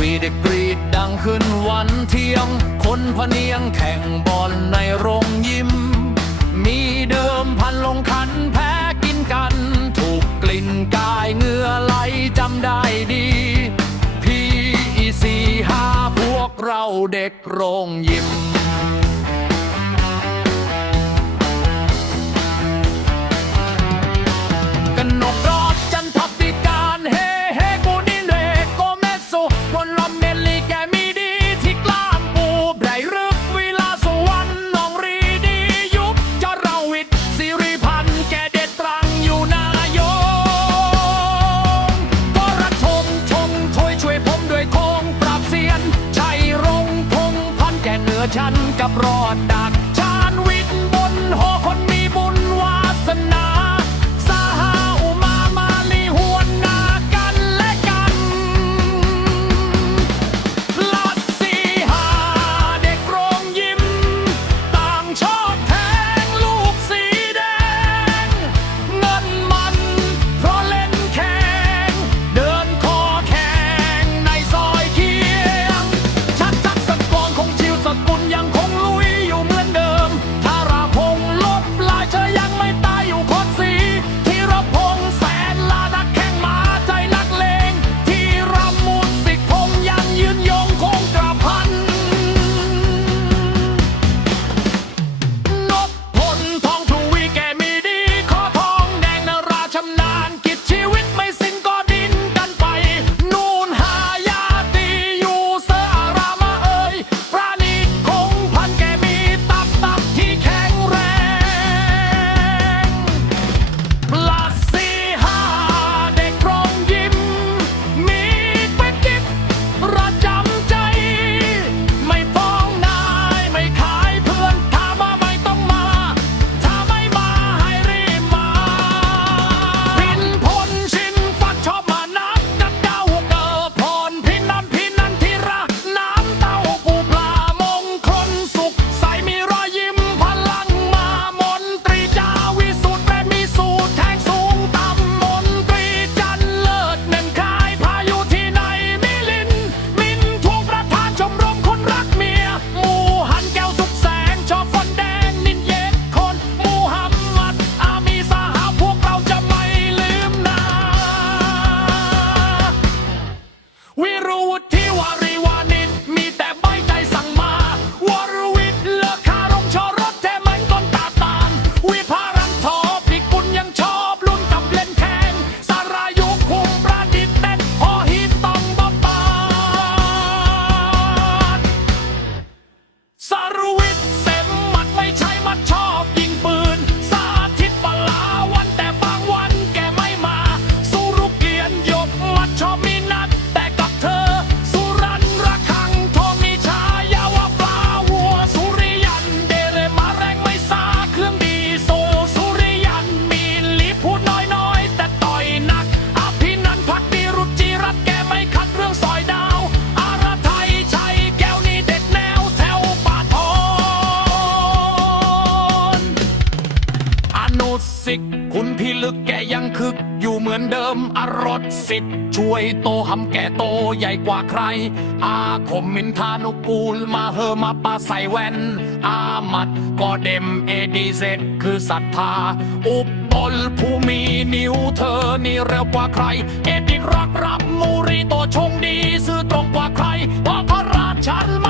รีด็กรีดดังขึ้นวันเที่ยง คนพเนียงแข่งบอลในโรงยิม มีเดิมพันลงขันแพ้กินกัน ถูกกลิ่นกายเงื่อไหลจำได้ดีพีอีสี่ห้าพวกเราเด็กโรงยิม อฉันกับรอดดักชานวิทย์บนหอคนมีบุญวาสนา สิก คุณพี่ลึกแกยังคึก อยู่เหมือนเดิมอรสสิทธิ์ช่วยโตหำแก่โตใหญ่กว่าใคร อาคมมินทานุกูลมาเฮอมาปาใส่แว่น อามัดก็เดมเอดีเซคือศรัทธา อุปตลภูมินิ้วเธอนี่เร็วกว่าใคร เอดิกรักรับมูรีโตชงดี ซื้อตรงกว่าใครเพราะพระราชันมา